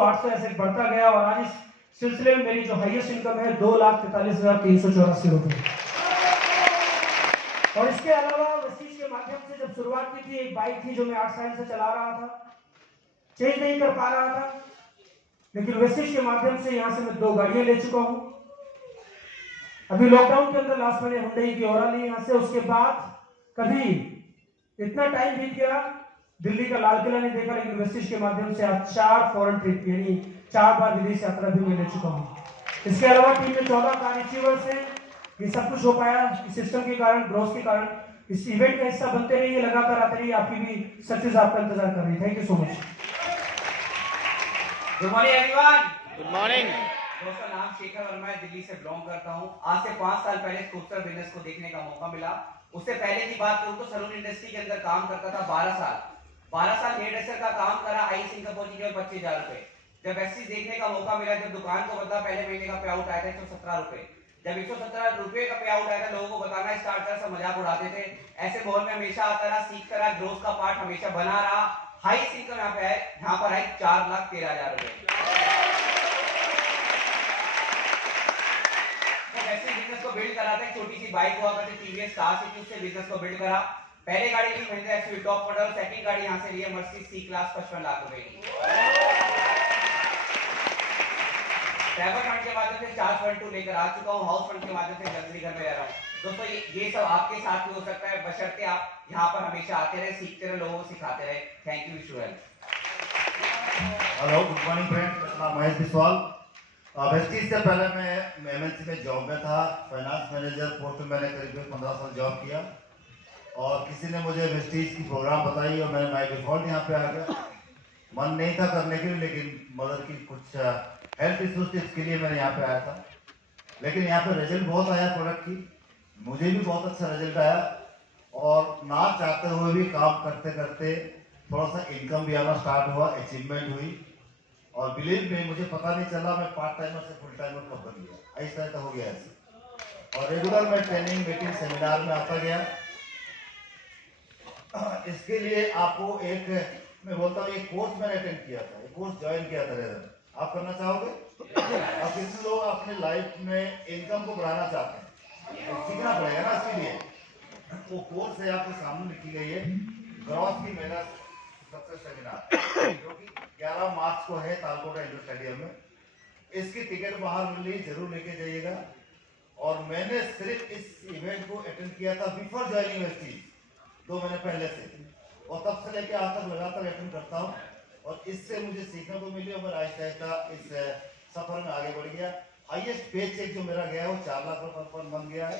800 ऐसे बढ़ता गया और आज इस सिलसिले में मेरी जो हाईएस्ट इनकम है 2,43,384 रुपए। और इसके अलावा वेस्टीज के माध्यम से जब शुरुआत की थी, एक बाइक थी जो मैं 8 साल से चला रहा था, चेंज नहीं कर पा रहा था, लेकिन वेस्टीज के माध्यम से यहां से मैं 2 गाड़ियां ले चुका हूं। अभी लॉकडाउन के अंदर लास्ट मैंने हुंडई की ओरा ली यहां से। उसके बाद कभी इतना टाइम बीत गया, दिल्ली का लाल किला नहीं देखा, लेकिन वेस्टीज के माध्यम से आज 4 फॉरेन ट्रिप यानी 4 बार विदेश यात्रा भी मैं ले चुका हूं। इसके अलावा टीम में 14 कार अचीवर्स हैं। ये सब कुछ हो पाया इस सिस्टम के कारण, ग्रोथ के कारण। इस इवेंट का हिस्सा बनते रहिए, लगातार आते रहिए, आपकी भी सक्सेस आपका इंतजार कर रही है। Thank you so much. Good morning everyone. Good morning. दोस्तों, नाम शेखर वर्मा है, दिल्ली से बिलोंग करता हूं। आज से 5 साल पहले इस खूबसूरत बिजनेस को देखने का मौका मिला। उससे पहले की बात करूं तो सलून इंडस्ट्री के अंदर काम करता था 12 साल हेयर ड्रेसर का काम करा। आई सिंगापुर की केवल 25,000 रुपए। जब वेस्टीज देखने का मौका मिला, जब दुकान को बदला, पहले महीने का पे आउट आया था 117 रुपए। जब 117 रुपए का पे आउट आया था, लोगों को बताना स्टार्ट करा, सब मजाक उड़ाते थे। ऐसे माहौल में हमेशा आता रहा, सीखता रहा, ग्रोथ का पार्ट हमेशा बना रहा। हाई इनकम यहाँ पे है, यहाँ पर है 4,13,000 रुपए। बिजनेस को बिल्ड करा था। एक छोटी सी बाइक हुआ करती टीवीएस स्टार सिटी, उससे बिजनेस को बिल्ड करा। पहले गाड़ी ली Mahindra XUV top model, second गाड़ी यहां से ली है मर्सिडीज सी क्लास 55 लाख रुपए की। ट्रैवल फंड के माध्यम से 4.2 लेकर आ चुका हूं। हाउस फंड के माध्यम से लग्जरी घर में रह रहा हूं। दोस्तों, ये सब आपके साथ भी हो सकता है, बशर्ते आप यहां पर हमेशा आते रहे, सीखते रहे, लोगों को सिखाते रहे। Thank you, wish you well. Hello, good morning friends. मेरा नाम महेश बिस्वाल। वेस्टीज से पहले मैं एमएनसी में जॉब में था, फाइनेंस मैनेजर पोस्ट में मैंने करीब 15 साल जॉब किया। और किसी ने मुझे वेस्टीज की प्रोग्राम बताई और मैं बाय डिफॉल्ट यहाँ पे आ गया। मन नहीं था करने के लिए, लेकिन मदर की कुछ हेल्थ इश्यूज थी, इसके लिए मैंने यहाँ पे आया था। लेकिन यहाँ पे रिजल्ट बहुत आया प्रोडक्ट की, मुझे भी बहुत अच्छा रिजल्ट आया। और ना चाहते हुए भी काम करते करते थोड़ा सा इनकम भी आना स्टार्ट हुआ, अचीवमेंट हुई। और बिलीव में मुझे पता नहीं चला मैं पार्ट टाइमर से फुल टाइमर कब बन गया। ऐसा ऐसा हो गया ऐसे। और रेगुलर मैं ट्रेनिंग, मीटिंग, सेमिनार में आता गया। इसके लिए आपको एक मैं बोलता हूँ, एक कोर्स मैंने अटेंड किया था, एक कोर्स ज्वाइन किया था। आप करना चाहोगे? और किसी लोग अपने लाइफ में इनकम को बढ़ाना चाहते हैं, तो सीखना पड़ेगा ना। इसके लिए वो कोर्स है, आपके सामने लिखी गई है, ग्रॉस की मेहनत सक्सेस सेमिनार, जो कि 11 मार्च को है तालकोटा इंडोर स्टेडियम में। इसकी टिकट बाहर मिल रही, जरूर लेके जाइएगा। और मैंने सिर्फ इस इवेंट को अटेंड किया था बिफोर ज्वाइनिंग वेस्टीज, 2 महीने पहले से, और तब से लेके आज तक लगातार अटेंड करता हूँ। और इससे मुझे सीखने को मिली और आहिस्ता आहिस्ता इस सफर में आगे बढ़ गया। हाईएस्ट पे चेक जो मेरा गया है वो 4 लाख रुपए पर मंथ गया है।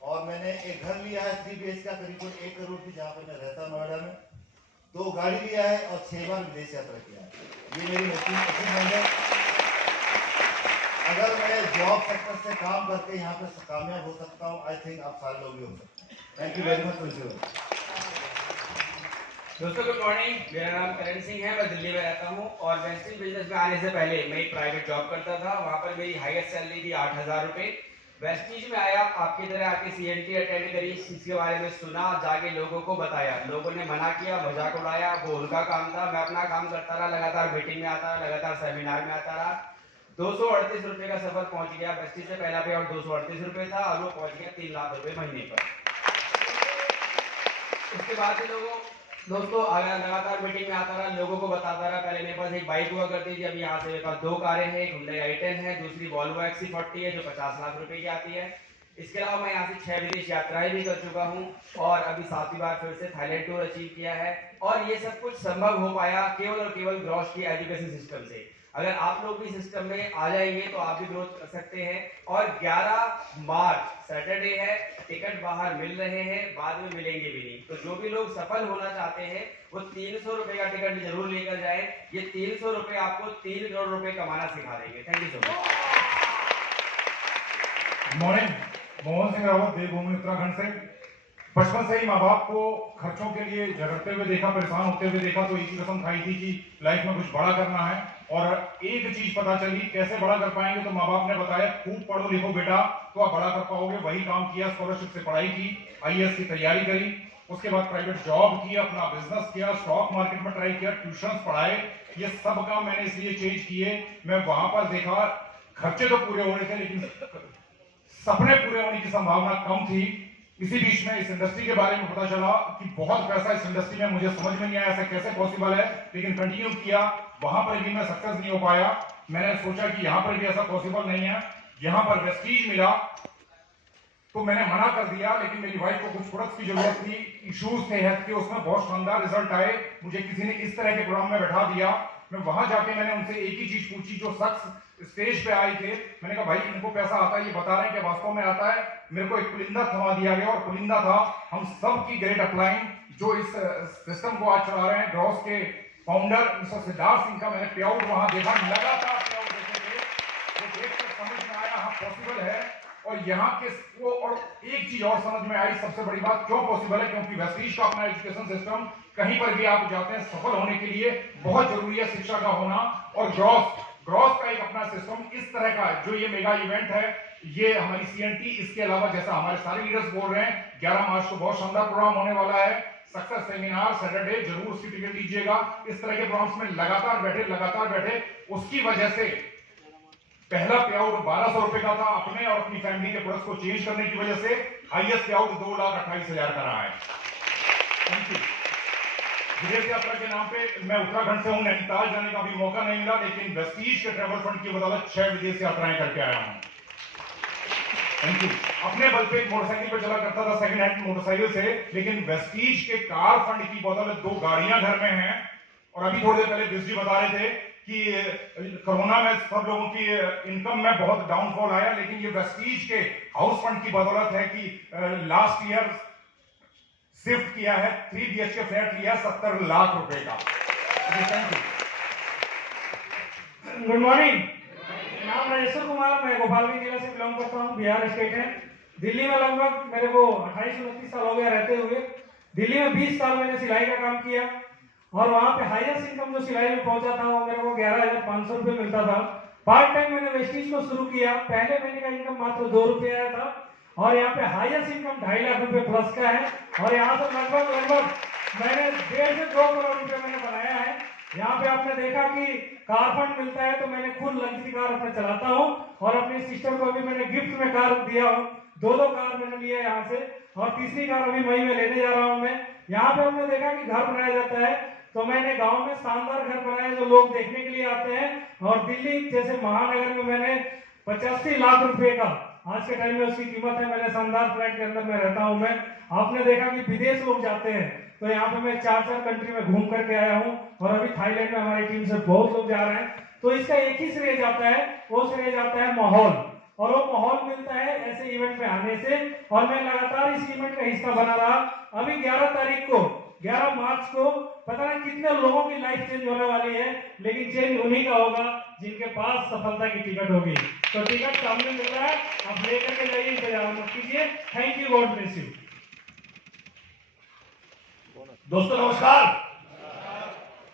और मैंने एक घर लिया है 3 BHK का, करीब 1 करोड़ की, जहाँ पे मैं रहता हूँ नोएडा में। 2 गाड़ी लिया है और 6 बार विदेश यात्रा किया है। ये मेरी अचीवमेंट है। अगर मैं जॉब सेक्टर से काम करके यहाँ पे कामयाब हो सकता हूँ, आई थिंक आप सारे लोग भी हो सकते हैं। Thank you very much. दोस्तों, गुड मॉर्निंग। मेरा नाम करण सिंह है, मैं दिल्ली में रहता हूँ। और वेस्टीज बिजनेस में आने से पहले मैं एक प्राइवेट जॉब करता था। वहाँ पर मेरी हाईएस्ट सैलरी थी 8,000 रुपए। वेस्टीज में आया, आपकी तरह आके CNT अटेंड करी, इसके बारे में सुना, जाके लोगों को बताया। लोगों ने मना किया, मजाक उड़ाया, वो उनका काम था, मैं अपना काम करता रहा। लगातार मीटिंग में आता रहा, लगातार सेमिनार में आता रहा। 238 रुपए का सफर पहुंच गया। वेस्टीज से पहला पे आउट 238 रुपए था और वो पहुंच गया 3 लाख रुपए महीने पर। उसके बाद दोस्तों लगातार मीटिंग में आता रहा, लोगों को बताता रहा। पहले मेरे पास एक बाइक हुआ करती थी, अभी यहाँ से मेरे पास 2 कारें हैं। एक Hyundai i10 है, दूसरी Volvo XC40 है जो 50 लाख रुपए की आती है। इसके अलावा मैं यहाँ से 6 विदेश यात्राएं भी कर चुका हूँ और अभी 7वीं बार फिर से थाईलैंड टूर अचीव किया है। और ये सब कुछ संभव हो पाया केवल और केवल ग्रॉस की एजुकेशन सिस्टम से। अगर आप लोग भी सिस्टम में आ जाएंगे तो आप भी ग्रोथ कर सकते हैं। और 11 मार्च सैटरडे है, टिकट बाहर मिल रहे हैं, बाद में मिलेंगे भी नहीं। तो जो भी लोग सफल होना चाहते हैं वो 300 रुपए का टिकट जरूर लेकर जाए। ये 300 रुपए आपको 3 करोड़ रुपए कमाना सिखा देंगे। Thank you so much. Morning. Mohan Singh Rawat, Devbhoomi Uttarakhand से। बचपन से ही माँ बाप को खर्चों के लिए झगड़ते हुए देखा, परेशान होते हुए देखा, तो एक ही कसम खाई थी कि लाइफ में कुछ बड़ा करना है। और एक चीज पता चली, कैसे बड़ा कर पाएंगे, तो माँ बाप ने बताया खूब पढ़ो लिखो बेटा तो आप बड़ा कर पाओगे। वही काम किया, स्कॉलरशिप से पढ़ाई की, IAS की तैयारी करी, उसके बाद प्राइवेट जॉब किया, अपना बिजनेस किया, स्टॉक मार्केट में ट्राई किया, ट्यूशन पढ़ाए, ये सब काम मैंने इसलिए चेंज किए। मैं वहां पर देखा खर्चे तो पूरे हो रहे थे लेकिन सपने पूरे होने की संभावना कम थी। इसी बीच में इस इंडस्ट्री के बारे में पता चला कि बहुत पैसा इस इंडस्ट्री में, मुझे समझ में नहीं आया ऐसा कैसे पॉसिबल है, लेकिन कंटिन्यू किया। वहां पर भी मैं सक्सेस नहीं हो पाया। मैंने सोचा कि यहां पर भी ऐसा पॉसिबल नहीं है। यहां पर वेस्टीज मिला तो मैंने मना कर दिया, लेकिन मेरी वाइफ को कुछ प्रोडक्ट्स की जरूरत थी, इश्यूज थे हेल्थ के, उसमें बहुत शानदार रिजल्ट आए। मुझे किसी ने इस तरह के प्रोग्राम में बैठा दिया। मैं वहां जाके मैंने उनसे एक ही चीज पूछी, जो शख्स स्टेज पे आए थे। मैंने कहा भाई इनको पैसा आता है, ये बता रहे हैं कि वास्तव में आता है। मेरे को एक पुलिंदा थमा दिया गया और पुलिंदा था हम सब की ग्रेट अपलाइन जो इस सिस्टम को आज चला रहे हैं, ग्रॉस के फाउंडर मिस्टर सिद्धार्थ सिंह का मैंने पे आउट वहां देखा, लगातार पे आउट देखे थे। वो देखकर समझ में आया हाँ पॉसिबल है। और यहाँ के वो, और एक चीज और समझ में आई, सबसे बड़ी बात क्यों पॉसिबल है, क्योंकि वेस्टीज का अपना एजुकेशन सिस्टम, कहीं पर भी आप जाते हैं सफल होने के लिए बहुत जरूरी है शिक्षा का होना। और ग्रॉस का एक अपना सिस्टम इस तरह का, जो ये मेगा इवेंट है, ये हमारी सीएनटी, इसके अलावा जैसा हमारे सारे लीडर्स बोल रहे हैं 11 मार्च को बहुत शानदार प्रोग्राम होने वाला है, सक्सेस सेमिनार सैटरडे, जरूर उसकी टिकट लीजिएगा। इस तरह के प्रोग्राम्स में लगातार बैठे, उसकी वजह से पहला पे आउट 1200 रुपए का था, अपने और अपनी फैमिली के प्रोडक्ट्स को चेंज करने की वजह से हाईएस्ट पे आउट 2,28,000 का रहा है। Thank you. विदेश यात्रा के नाम पे मैं उत्तराखंड से हूं, नैनीताल जाने का भी मौका नहीं मिला, लेकिन वेस्टीज के ट्रैवल फंड की बदौलत 6 विदेश यात्राएं करके आया हूं। Thank you. अपने बल पे एक मोटरसाइकिल पे चला करता था, सेकंड हैंड मोटरसाइकिल से, लेकिन वेस्टीज के कार फंड की बदौलत 2 गाड़ियां घर में हैं। और अभी थोड़ी देर पहले बिस्जी बता रहे थे कि कोरोना में सब लोगों की इनकम में बहुत डाउनफॉल आया, लेकिन ये वेस्टीज के हाउस फंड की बदौलत है कि लास्ट ईयर शिफ्ट किया है, 3 BHK फ्लैट लिया 70 लाख रुपए का। Thank you. गुड मॉर्निंग, नाम राजेश्वर कुमार, मैं गोपालगंज जिला से बिलोंग करता हूँ, बिहार स्टेट है। दिल्ली में लगभग मेरे को 28-29 साल हो गया रहते हुए। दिल्ली में 20 साल मैंने सिलाई का काम किया और वहाँ पे हाईएस्ट इनकम जो सिलाई में पहुंचा था वो मेरे को 11,500 रुपये मिलता था। पार्ट टाइम मैंने वेस्टीज को शुरू किया, पहले महीने का इनकम मात्र 2 रुपये आया था और यहाँ पे हाईएस्ट इनकम 2.5 लाख रुपए प्लस का है। और यहाँ से लगभग मैंने 1.5 से 2 करोड़ रुपए मैंने बनाया है। यहाँ पे आपने देखा कि कार फंड मिलता है तो मैंने खुद लग्जरी कार अपने चलाता हूँ और अपने सिस्टर को भी मैंने गिफ्ट में कार दिया हूँ। 2 कार मैंने लिया यहाँ से और तीसरी कार अभी मई में लेने जा रहा हूँ मैं। यहाँ पे हमने देखा कि घर बनाया जाता है तो मैंने गांव में शानदार घर बनाए जो लोग देखने के लिए आते हैं। और दिल्ली जैसे महानगर में मैंने 85 लाख रुपए का आज के टाइम में उसकी कीमत है। मैंने शानदार फ्लैट के अंदर में रहता हूं मैं। आपने देखा कि विदेश लोग जाते हैं तो यहाँ पे मैं 4 कंट्री में घूम करके आया हूँ और अभी थाईलैंड में हमारी टीम से बहुत लोग जा रहे हैं। तो इसका एक ही श्रेय जाता है, वो श्रेय जाता है माहौल, और वो माहौल मिलता है ऐसे इवेंट में आने से। और मैं लगातार इस इवेंट का हिस्सा बना रहा। अभी 11 मार्च को पता नहीं कितने लोगों की लाइफ चेंज होने वाली है, लेकिन चेंज उन्हीं का होगा जिनके पास सफलता की टिकट होगी। तो टिकट सामने मिल रहा है, आप लेकर के जाइए, इंतजार मत कीजिए। Thank you, God bless you. दोस्तों नमस्कार।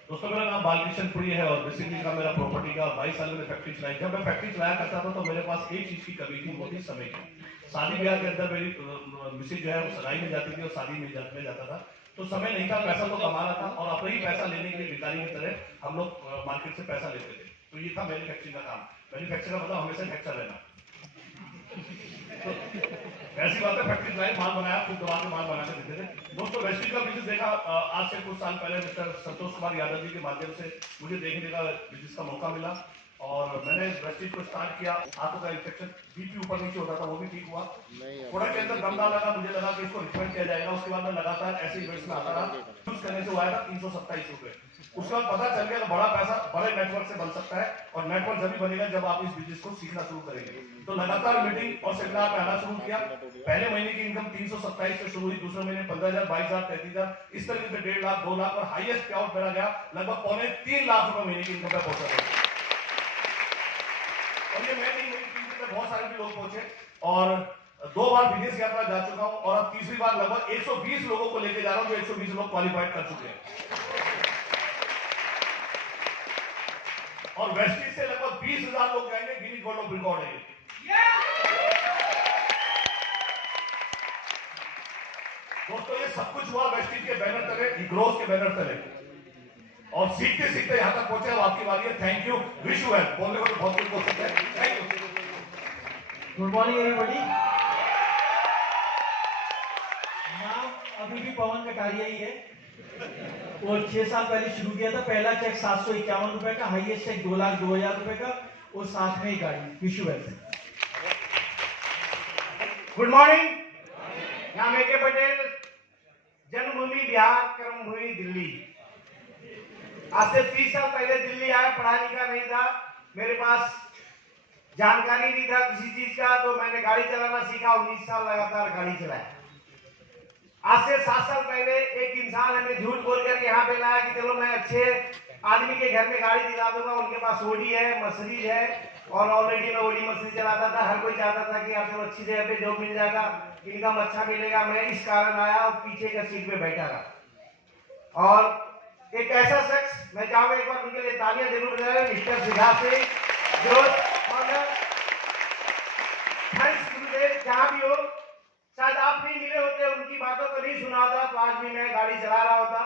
दोस्तों मेरा नाम बालकृष्ण पुरी है और बेसिकली का मेरा प्रॉपर्टी का 22 साल में फैक्ट्री चलाई। जब मैं फैक्ट्री चलाया करता था तो मेरे पास एक चीज की कमी थी, वो थी समय की। शादी ब्याह के अंदर मेरी मिसेज जो है वो सगाई में जाती थी और शादी में जाता था, तो समय नहीं था, पैसा तो कमाना था और अपने ही पैसा लेने के लिए भिखारी की तरह हम लोग मार्केट से पैसा लेते थे। तो ये था मैन्युफैक्चरिंग का काम। मैन्युफैक्चर का मतलब हमेशा फैक्चर रहना। तो ऐसी बात है, फैक्ट्री चलाई, माल बनाया, खूब दबा के माल बना के देते थे। दोस्तों वेस्टीज का बिजनेस देखा आज से कुछ साल पहले मिस्टर संतोष कुमार यादव जी के माध्यम से मुझे देखने का बिजनेस का मौका मिला और मैंने वेस्टीज को स्टार्ट किया। हाथों का इन्फेक्शन, बीपी ऊपर नीचे होता था, वो भी ठीक हुआ। प्रोडक्ट के अंदर दम ना लगा, मुझे लगा कि इसको रिकमेंड किया जाएगा। उसके बाद मैं लगातार ऐसे इवेंट्स में आता रहा। यूज करने से वो आया था 327 रुपए। उसके बाद पता चल गया कि बड़ा पैसा बड़े नेटवर्क से बन सकता है और नेटवर्क जब भी बनेगा जब आप इस बिजनेस को सीखना शुरू करेंगे। तो लगातार मीटिंग और सेमिनार में आना शुरू किया। पहले महीने की इनकम 327 से शुरू हुई, दूसरे महीने 15,000, 22,000, 33,000, इस तरीके से 1.5 लाख, 2 लाख और हाईएस्ट पे आउट मेरा गया लगभग 2.25 लाख रुपए महीने की इनकम पे पहुंचा। और ये मैं नहीं, मेरी टीम में बहुत सारे भी लोग पहुंचे और 2 बार विदेश यात्रा जा चुका हूं और अब तीसरी बार लगभग 120 लोगों को लेके जा रहा हूं, जो 120 लोग क्वालिफाइड कर चुके हैं। और वेस्टीज से लगभग 20,000 लोग जाएंगे, गिनीज वर्ल्ड ऑफ रिकॉर्ड है। दोस्तों ये सब कुछ हुआ वेस्टीज के बैनर तले, ग्रोस के बैनर तले। और सीखते सीखते यहाँ तक पहुंचे। अब आपकी बारी है। Thank you, wish you help. बोलने को तो बहुत कुछ बोल सकते हैं। Thank you. Good morning everybody. नाम अभी भी पवन कटारिया ही है और 6 साल पहले शुरू किया था। पहला चेक 751 रुपए का, हाईएस्ट चेक 2,02,000 रुपए का और साथ में ही गाड़ी। Wish you well. Good morning. नाम ए के पटेल, जन्मभूमि बिहार, कर्मभूमि दिल्ली। आज से 30 साल पहले दिल्ली आया, पढ़ा लिखा नहीं था, मेरे पास जानकारी नहीं था किसी चीज का, तो मैंने गाड़ी चलाना सीखा। 19 साल लगातार गाड़ी चलाया। आज से 7 साल पहले एक इंसान हमें झूठ बोलकर यहाँ पे लाया कि चलो मैं अच्छे आदमी के घर में गाड़ी दिला दूंगा। उनके पास ओडी है, मर्सिडीज है और ऑलरेडी मैं ओडी मर्सिडीज चलाता था। हर कोई चाहता था कि आप चलो अच्छी जगह पे जॉब मिल जाएगा, इनकम अच्छा मिलेगा। मैं इस कारण आया और पीछे का सीट पे बैठा रहा। और एक ऐसा शख्स, मैं चाहूंगा एक बार उनके लिए तालियां जरूर बजाएं, मिस्टर सिद्धार्थ सिंह, जो थैंक्स गुरुदेव। जहां भी हो, शायद आप नहीं मिले होते, उनकी बातों को नहीं सुना होता तो आज भी मैं गाड़ी चला रहा होता।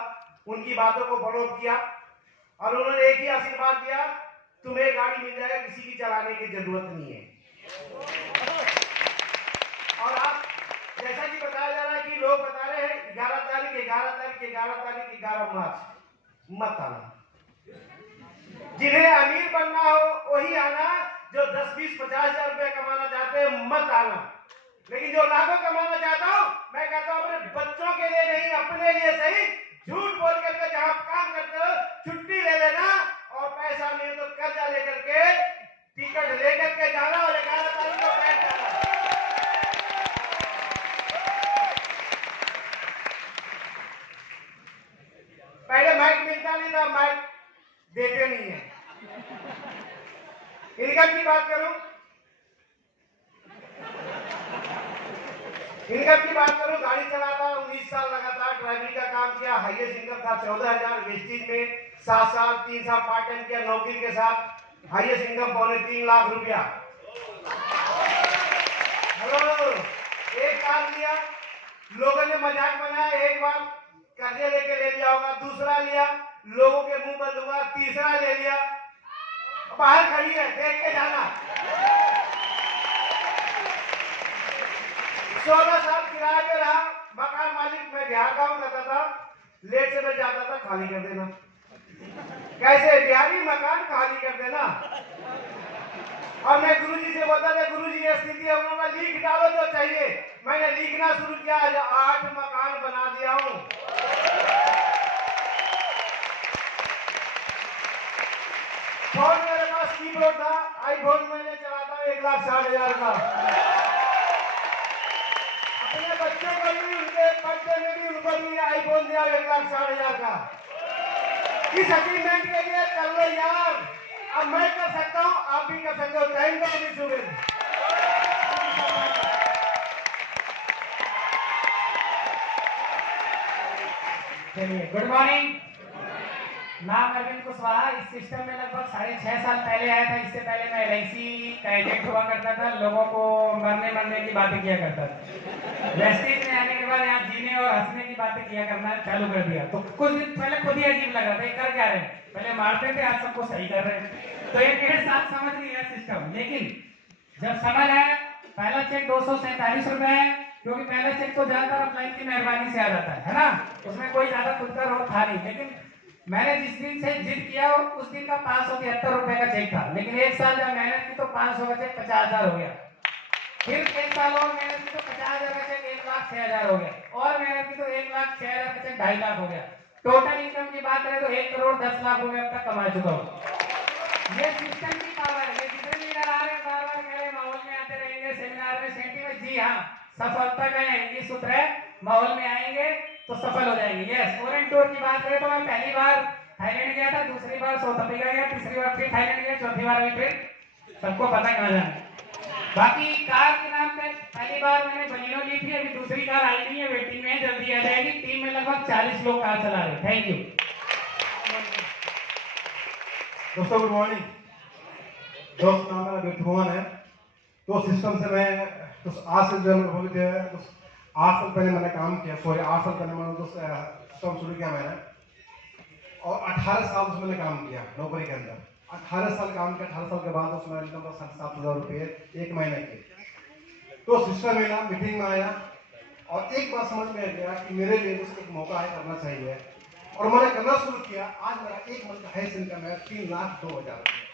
उनकी बातों को फॉलो किया और उन्होंने एक ही आशीर्वाद दिया, तुम्हें गाड़ी मिल जाएगा, किसी की चलाने की जरूरत नहीं है। और आप जैसा कि बताया जा रहा है कि लोग बता रहे हैं 11 तारीख 11 तारीख 11 तारीख 11 मार्च मत आना। जिन्हें अमीर बनना हो वही आना, जो 10, 20, 50 हजार रुपया कमाना चाहते हैं मत आना। लेकिन जो लाखों कमाना चाहता हूं, मैं कहता हूं अपने बच्चों के लिए नहीं, अपने लिए सही झूठ बोल करके जहां काम करते हो छुट्टी ले लेना और पैसा नहीं तो कर्जा लेकर के टिकट लेकर के जाना और 11 तारीख को बैठ जाना। पहले माइक मिलता नहीं था, माइक देते नहीं है। इनकम की बात करूं, गाड़ी चलाता 19 साल लगातार ड्राइवरी का काम किया। हाईएस्ट इनकम था 14,000। वेस्टिज में 7 साल 3 साल पार्ट टाइम किया नौकरी के साथ। हाईएस्ट इनकम 3.25 लाख रुपया। हेलो, एक कार लिया, लोगों ने मजाक बनाया, एक बार कर्जे लेके ले लिया होगा, दूसरा लिया, लोगों के मुंह बंद हुआ, तीसरा ले लिया। बाहर खड़ी है, देख के जाना। 16 साल किराए पे रहा, मकान मालिक मैं बिहार काम करता था, लेट से मैं जाता था, खाली कर देना। कैसे बिहारी मकान खाली कर देना। और मैं गुरुजी से बोलता था, गुरुजी ये स्थिति है, उन्होंने लिख डालो जो चाहिए। मैंने लिखना शुरू किया, आज 8 मकान बना दिया हूं। फोन मेरे पास कीबोर्ड था, आईफोन मैंने चलाता हूं 1,60,000 का। अपने बच्चों को भी, उनके बर्थडे में भी उनको भी आईफोन दिया 1,60,000 का। इस अचीवमेंट के लिए कर लो यार। अब मैं कर सकता हूं, आप भी कर सकते हो। टाइम को भी सुबह। चलिए, गुड मॉर्निंग। नाम अरविंद कुशवाहा। इस सिस्टम में लगभग 6.5 साल पहले आया था। इससे पहले मैं LIC का एजेंट हुआ करता था, लोगों को मरने की बातें किया करता था। वेस्टिज में आने के बाद यहाँ जीने और हंसने की बातें किया करना चालू कर दिया। तो कुछ दिन पहले खुद ही अजीब लग रहा था, कर क्या रहे हैं, पहले मारते थे, आज सबको सही कर रहे हैं। तो 1.5 साल समझ नहीं आया सिस्टम। लेकिन जब समझ आया, पहला चेक 247 रुपए है, क्योंकि पहला चेक तो ज्यादातर अपलाइन की मेहरबानी से आ जाता है ना, उसमें कोई ज्यादा खुद का रोल था नहीं। लेकिन मैंने जिस दिन से जिद किया उस दिन का 573 रुपए का चेक था। लेकिन 1 साल जब मेहनत की तो 500 का चेक 50,000 हो गया। फिर 1 साल और मेहनत की तो 50,000 का चेक 1,06,000 हो गया। और मेहनत की तो 1,06,000 का चेक 2.5 लाख हो गया। टोटल इनकम की बात करें तो 1,10,00,000 रुपए अब तक कमा चुका हूँ। ये सिस्टम की पावर है। ये जितने लीडर आ रहे हैं, बार बार कह रहे माहौल में आते रहेंगे, सेमिनार में, सेंटी में। जी हाँ, सफलता का यही सूत्र है, माहौल में आएंगे तो सफल हो जाएंगे। यस, फॉरेन टूर की बात करें तो मैं पहली बार थाईलैंड गया था, दूसरी बार साउथ अफ्रीका गया, तीसरी बार फिर थाईलैंड गया, चौथी बार अभी फिर सबको पता कहाँ जाना। बाकी कार के नाम पे पहली बार मैंने बलिनो ली थी, अभी दूसरी कार आई नहीं है, वेटिंग में है, जल्दी आ जाएगी। टीम में लगभग 40 लोग कार चला रहे हैं। थैंक यू दोस्तों। गुड मॉर्निंग दोस्त। नाम मेरा विभुवन है। तो सिस्टम से मैं आज से जो अनुभवित है, 8 साल पहले मैंने काम किया। 8 साल पहले मैंने सिस्टम शुरू किया मैंने। और 18 साल उसमें मैंने काम किया नौकरी के अंदर। 18 साल काम किया, 18 साल के बाद उसमें इनकम था 7,500 रुपये एक महीने के। तो सिस्टम मिला, मीटिंग में आया और एक बात समझ में आ गया कि मेरे लिए उसको एक मौका है, करना चाहिए, और मैंने करना शुरू किया। आज मेरा एक मंथ का हाईएस्ट इनकम है 3,02,000 रुपये।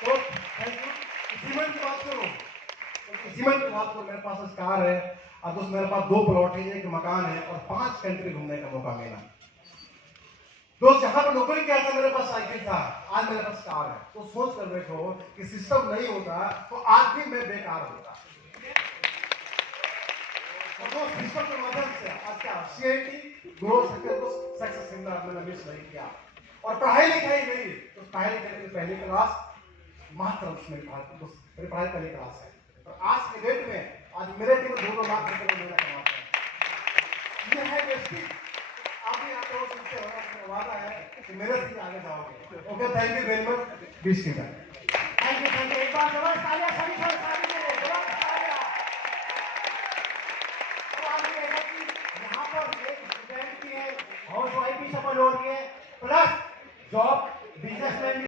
तो अचीवमेंट की बात करूँ तो अचीवमेंट की बात करूँ, मेरे पास कार है, अब दोस्त मेरे पास 2 प्लॉट है, 1 मकान है और 5 कंट्री घूमने का मौका मिला। दोस्त जहां पर नौकरी किया था मेरे पास साइकिल था, आज मेरे पास कार है। तो सोच कर देखो कि सिस्टम नहीं होता तो आज भी मैं बेकार होता। और वो सिस्टम के माध्यम से आज क्या CIT ग्रोथ सेक्टर को सक्सेस सेमिनार मैंने मिस नहीं किया। और पढ़ाई लिखाई नहीं, तो पढ़ाई लिखाई की पहली क्लास मात्र उसमें मेरी पढ़ाई पहली क्लास है। और आज के डेट में आज मेरे टीम 2 लाख रुपए महीना कमाते हैं। ये है बेसिक। आप भी आते हो, सुनते हो, आपका वादा है कि मेरे से आगे जाओगे। Okay, thank you very much. 20 minute. Thank you. एक बार जबरदस्त तालियां सभी को साथी को जबरदस्त तालियां। तो आज ये है कि यहाँ पर एक स्टूडेंट की है, हाउस वाइफ भी सफल हो रही है, प्लस जॉब